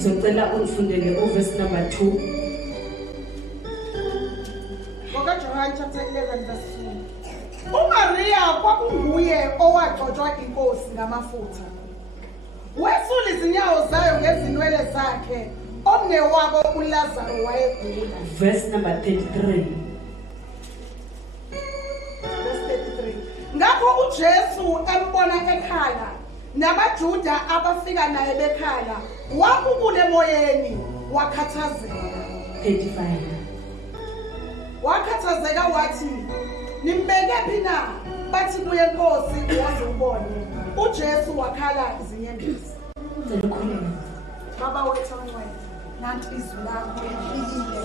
Ngizocela ungifundele uverse number 2. Ngoka John chapter 11 verse 2. uMaria kwakunguye owagcotshwa inkosi ngamafutha. Wesula izinyawo zayo ngezinwele zakhe, omnewabo uLazaro wayegula. Verse number 33. Verse 33. Ngakho uJesu embona ekhala, nabaJuda abafika naye bekhala, wakubule emoyeni, wakhathazeka. 35. Wakhathazeka wathi, nimbeke phi na? Bathi kuye Nkosi uyazi ubone. uJesu wakhala izinyembezi. Baba wethu ongcwele, nanti izwi lakho likhile,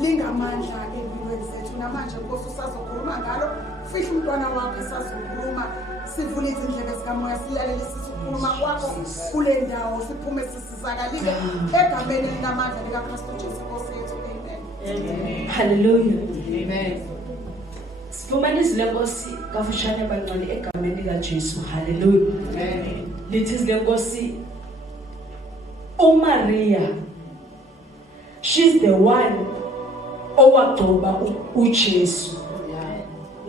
lingamandla empilweni zethu. Namanje Nkosi usazokhuluma ngalo, fihla umntwana wakho esazokhuluma, sivule izindlebe zikamoya, silalele sisikhuluma kwakho kule ndawo, siphume sisizakalile egameni linamandla likaKristu Jesu Nkosi yethu. Amen. Hallelujah. Amen. Sifumana izwi lenkosi kafushane bancane egameni likaJesu. Hallelujah. Amen. Lithi izwi lenkosi uMaria, she's the one owagcoba uJesu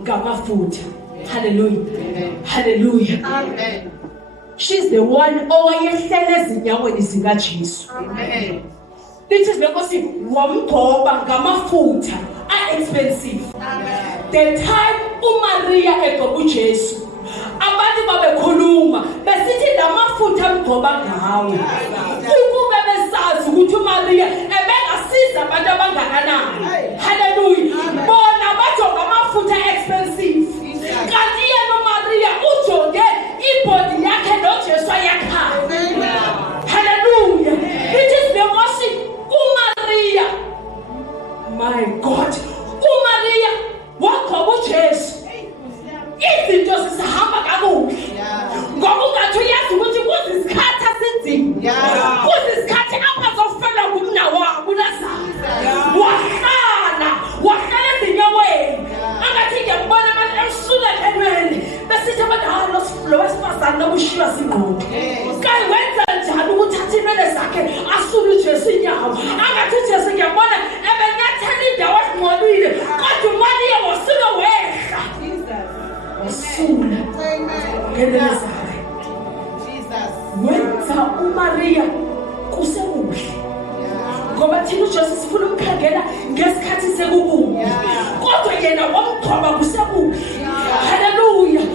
ngamafutha. Hallelujah. Amen. Hallelujah. Amen. She's the one owayehlele ezinyaweni zikaJesu. Amen. Lithi izwi lenkosi wamgcoba ngamafutha expensive. Amen. The time uMaria egcoba uJesu, abantu babekhuluma besithi lamafutha amgcoba ngawo. Ukube besazi ukuthi uMaria ebengasiza abantu abangakanani. Hallelujah. Bona bajonga amafutha expensive. Kanti yena uMaria ujonge ibody yakhe noJesu ayakhaya. Hallelujah. It is the worship uMaria. My God. uMaria wagcoba uJesu. Izinto zisahamba kakuhle. Ngoba ungathi uyazi ukuthi kuzisikhathi asinzima. Kuzisikhathi abazofela kumnawabo uLazaro. Wahlala ezinyaweni. Angathi ngiyambona manje emsula enweni. Besithi abantu lo wesifazane lokushiwa zingqondo. Kayi wenza njani ukuthi athi imele zakhe asule uJesu inyawo. Angathi uJesu ngiyambona ebenyathela indawo esingcolile. Kodwa uMaria wasuka wehla. Wasula. Ngendlela zakhe. Wenza uMaria kusekuhle. Ngoba thina uJesu sifuna umkhangela ngesikhathi sekukubi. Kodwa yena wamgcoba kusekuhle. Hallelujah.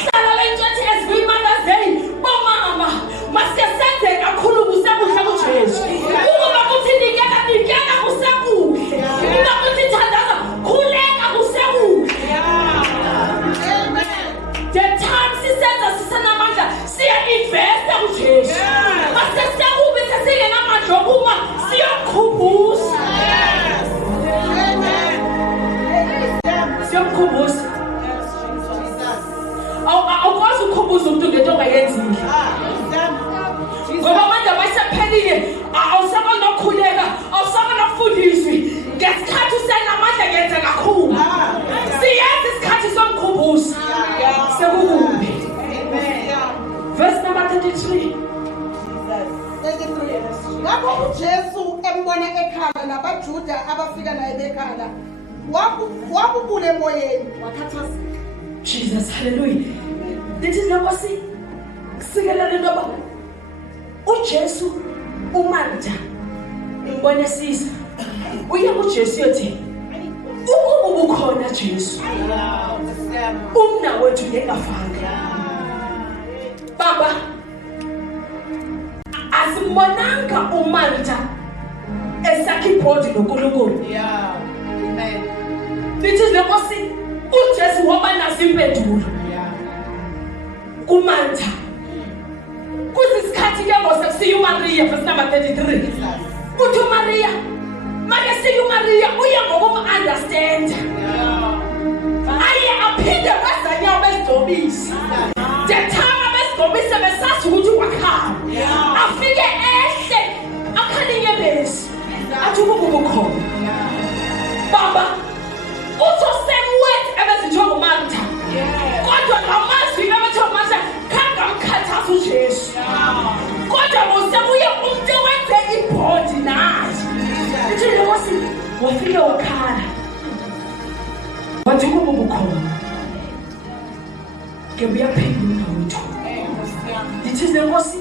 Hlala lentshathi ezimandazeni bomama masiyasenze kakhulu kusekuhle kuJesu. Ukuba kuthi nikela kusekuhle. Ukuba kuthi thandaza khuleka kusekuhle. The time sisenza sisenamandla siya invest kuJesu. Masesekubi sesingenamandla okuma siyokhumbuza. Siyokhumbuza. Awukwazi ukukhumbuza umuntu ngento ongayenzile. Ngoba manje bayisephelile, awusakwazi ukukhuleka, awusakwazi ukufundiswa. Ngesikhathi usenamandla ngenza kakhulu. Siyenza isikhathi somkhumbuzo. Sekukubi. Verse number 33. Ngakho uJesu embona ekhala nabaJuda abafika naye bekhala, wakubule emoyeni, wakhathazeka. Jesus, hallelujah. This is what we sikelele ndoba uJesu uMartha imbone sisa uye kuJesu yothi ukuba ubukhona Jesu umnawethu ngekafanga. Baba asimbonanga uMartha esakhibhodi noNkulunkulu. Amen. This is the Nkosi uJesu waba nazo impendulo. uMartha kuzisikhathi ke ngosekusiya uMaria verse number 33. Uthi uMaria manje siya uMaria uye ngokumunderstand. Aye aphinde bazanyawo bezigcobisa. The time bezigcobisa besazi ukuthi wakhala. Afike ehle akhalinye bese. Athi ukubukhona. Baba utho same word ebezithiwa uMartha. Kodwa ngamazwi ebethiwa uMartha khangamkhathaza uJesu. Kodwa musebuye umuntu wenze wafike wakhala wathi kuba bukhona ke buyaphendula wethu ithi Nkosi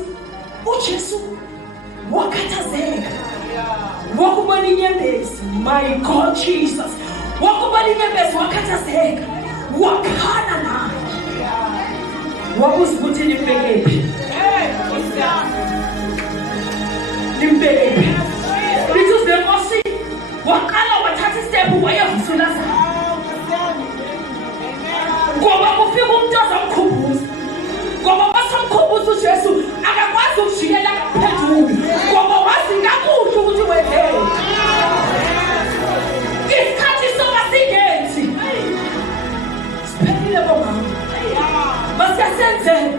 uJesu wakhathazeka wakubona inyembezi my God Jesus wakubona inyembezi wakhathazeka wakhala naye wabuza ukuthi nimbekephi nimbekephi lithi Nkosi waqala wathatha istep wayevusula ngoba kufika umuntu ozamkhumbuza ngoba basamkhumbuza uJesu akakwazi ukujikela ngaphendula ngoba wazi kakuhle ukuthi wehele isikhathi soba singethi siphelile bomama basiyasenzela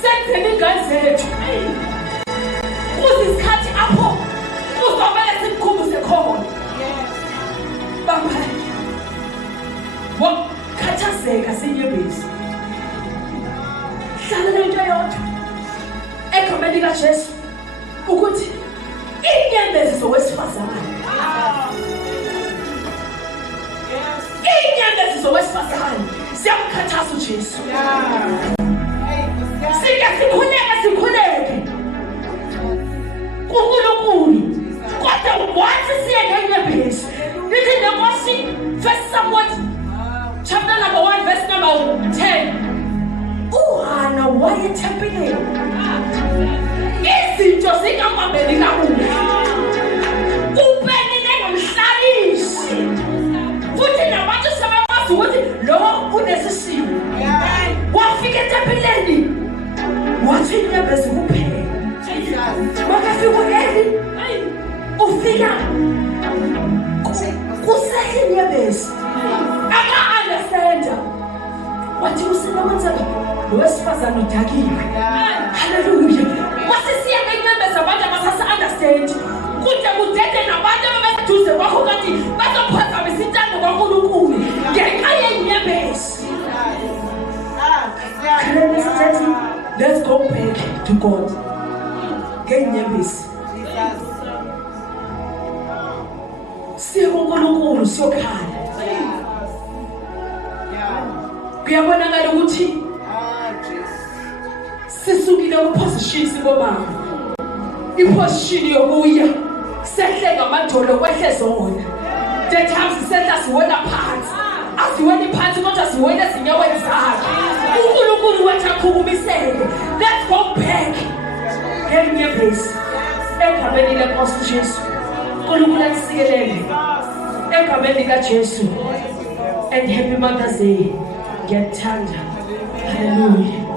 senzeni ingane zethu kuze isikhathi apho uzobele simkhumbuze khona baba wakhathazeka sinyembezi hlala lento yodwa ekhomeni likaJesu ukuthi inyembezi zowesifazane inyembezi zowesifazane siyamkhathaza uJesu sike sikhuleke kuNkulunkulu kodwa wathi siye ngenyembezi lithi Nkosi 1 Samuel chapter number 1 verse number 10 uHana wayethempeleni izinto zingamambeli kakhulu upenile ngomhlalisi futhi nabantu sebakwazi ukuthi lo unesisiwe wafika etempeleni wathi inyembezi kuphela makafika uEli ufika kusehinyembezi aka-understanda wathi usenakwenzeka lowesifazane udakile haleluya wasisiya ngenyembezi abantu abasasa-understand kude kudede nabantu ababeduze kwakho kanti bazophazamisa intando kaNkulunkulu ngenxa yenyembezi. Let's go back to God ngenyembezi siye kuNkulunkulu siyokhala kuyabonakala ukuthi sisukile kuposition sibomama iposition yokuya sehle ngamadolo kwehle zona the times sehla siwela phansi asiweni phansi kodwa siwele ezinyaweni zakhe uNkulunkulu wethu akhukumiseke. Let's go back ngenyembezi egameni leNkosi Jesu uNkulunkulu asikelele egameni likaJesu and happy Mother's Day. Get tender. Hallelujah.